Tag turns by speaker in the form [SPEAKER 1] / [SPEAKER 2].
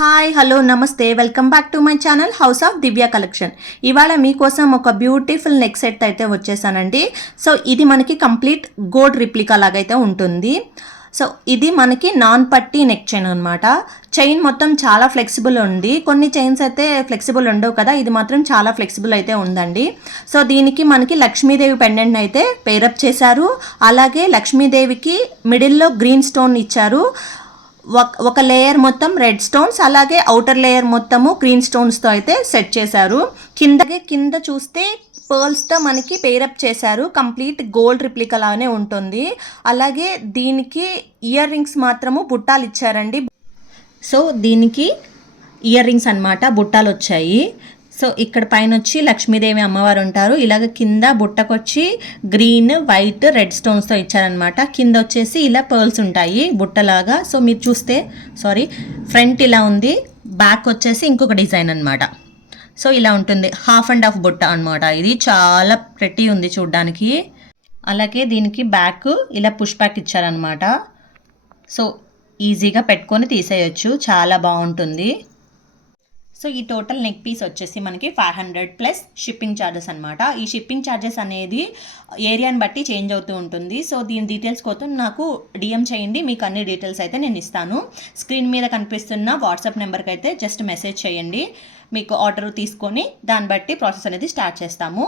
[SPEAKER 1] Hi hello నమస్తే. Welcome back to my channel house of Divya collection ఇవాళ మీకోసం ఒక బ్యూటిఫుల్ నెక్ సెట్ అయితే వచ్చేసానండి. సో ఇది మనకి కంప్లీట్ గోల్డ్ రిప్లికా లాగైతే ఉంటుంది. సో ఇది మనకి నాన్ పట్టి నెక్ చైన్ అనమాట చైన్ మొత్తం చాలా ఫ్లెక్సిబుల్ ఉంది. కొన్ని చైన్స్ అయితే ఫ్లెక్సిబుల్ ఉండవు కదా. ఇది మాత్రం చాలా ఫ్లెక్సిబుల్ అయితే ఉందండి. సో దీనికి మనకి లక్ష్మీదేవి పెండెంట్ అయితే పేరప్ చేశారు. అలాగే లక్ష్మీదేవికి మిడిల్లో గ్రీన్ స్టోన్ ఇచ్చారు. ఒక- ఒక లేయర్ మొత్తం రెడ్ స్టోన్స్ అలాగే అవుటర్ లేయర్ మొత్తము గ్రీన్ స్టోన్స్తో అయితే సెట్ చేశారు. కిందగే కింద చూస్తే పర్ల్స్తో మనకి పేరప్ చేశారు. కంప్లీట్ గోల్డ్ రిప్లికా లానే ఉంటుంది. అలాగే దీనికి ఇయర్ రింగ్స్ మాత్రము బుట్టాలు ఇచ్చారండి. సో దీనికి ఇయర్ రింగ్స్ అనమాట బుట్టాలు వచ్చాయి. సో ఇక్కడ పైన వచ్చి లక్ష్మీదేవి అమ్మవారు ఉంటారు ఇలాగ కింద బుట్టకొచ్చి గ్రీన్ వైట్ రెడ్ స్టోన్స్తో ఇచ్చారనమాట కింద వచ్చేసి ఇలా పర్ల్స్ ఉంటాయి బుట్టలాగా. సో మీరు చూస్తే సారీ ఫ్రంట్ ఇలా ఉంది బ్యాక్ వచ్చేసి ఇంకొక డిజైన్ అనమాట సో ఇలా ఉంటుంది. హాఫ్ అండ్ హాఫ్ బుట్ట అనమాట ఇది. చాలా ప్రెట్టి ఉంది చూడ్డానికి. అలాగే దీనికి బ్యాక్ ఇలా పుష్ బ్యాక్ ఇచ్చారనమాట సో ఈజీగా పెట్టుకొని తీసేయొచ్చు. చాలా బాగుంటుంది. సో ఈ టోటల్ నెక్ పీస్ వచ్చేసి మనకి five hundred plus shipping charges అనమాట ఈ షిప్పింగ్ ఛార్జెస్ అనేది uh, ఏరియాని బట్టి చేంజ్ అవుతూ ఉంటుంది. సో దీని డీటెయిల్స్ కోసం నాకు డిఎం చేయండి. మీకు అన్ని డీటెయిల్స్ అయితే నేను ఇస్తాను. స్క్రీన్ మీద కనిపిస్తున్న వాట్సాప్ నెంబర్కి అయితే జస్ట్ మెసేజ్ చేయండి. మీకు ఆర్డర్ తీసుకొని దాన్ని బట్టి ప్రాసెస్ అనేది స్టార్ట్ చేస్తాము.